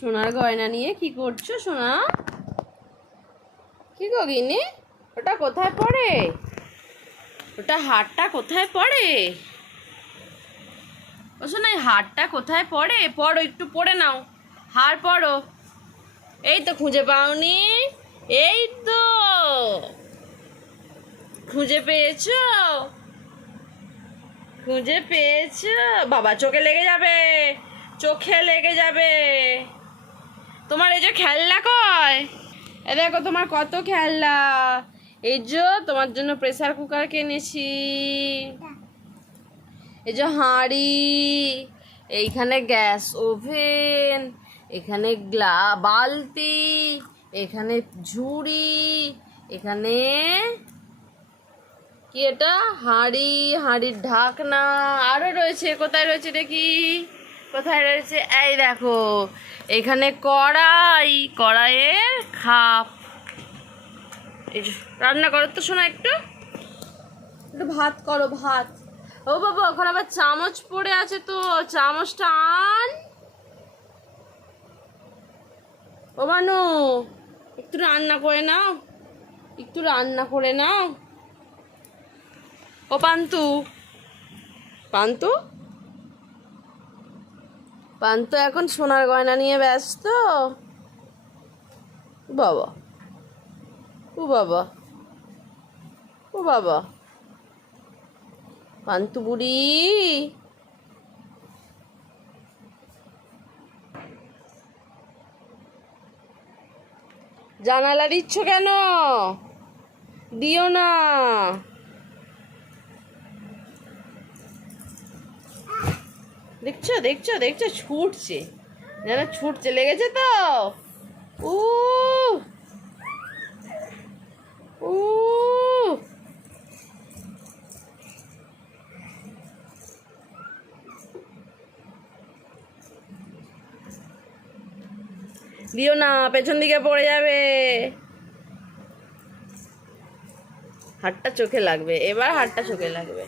সোনার গয়না নিয়ে কি করছ, সোনা? কি গিনি ওটা কোথায় পড়ে? ওটা হারটা কোথায় পড়ে? ও শোনা হারটা কোথায় পড়ে? পড়ো, একটু পড়ে নাও। হার পড়ো। এই তো খুঁজে পাওনি। এই তো। খুঁজে পেয়েছ? খুঁজে পেয়েছ? বাবা, চোখে লেগে যাবে। চোখে লেগে যাবে। তোমার এই যে খেলনা কয়? এ দেখো তোমার কত খেলনা। এই যে তোমার জন্য প্রেসার কুকার কিনেছি। এই যে হাঁড়ি, এইখানে গ্যাস ওভেন এখানে গ্লা বালতি, এখানে ঝুড়ি, এখানে কি এটা? হাঁড়ি, হাঁড়ির ঢাকনা আরও রয়েছে, কোথায় রয়েছে দেখি। কোথায় রয়েছে? এই দেখো, এখানে কড়াই, কড়াইয়ের খাপ। রান্না করো তো শোনা একটু। একটু ভাত করো, ভাত। ও বাবা, ওখানে আবার চামচ পড়ে আছে তো, চামচটা আন। ও মানু একটু রান্না করে নাও। একটু রান্না করে নাও। ও পান্তু পান্তু? পান্তু এখন সোনার গয়না নিয়ে ব্যস্ত। বাবা। ও বাবা। ও বাবা। পান্তু বুড়ি। জানালা দিচ্ছ কেন? দিও না। দেখছ দেখছ দেখছ, ছুটছে। যেন ছুটছে, লেগেছে তো? উ দিও না, পেছন দিকে পড়ে যাবে। হাতটা চোখে লাগবে, এবার হাতটা চোখে লাগবে।